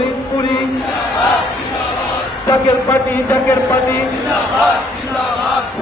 Faridpuri Zaker party Zaker party.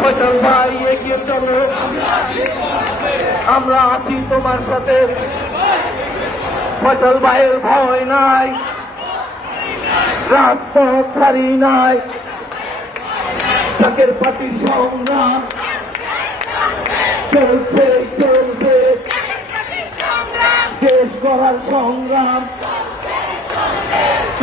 Faisal ভাই এগিয়ে চলো। আমরা আছি তোমার সাথে। ফয়সাল ভাইয়ের ভয় নাই। রাজপথ ছাড়ি নাই। জাকের পার্টির সংগ্রাম চলছে চলবে দেশ গড়ার সংগ্রাম।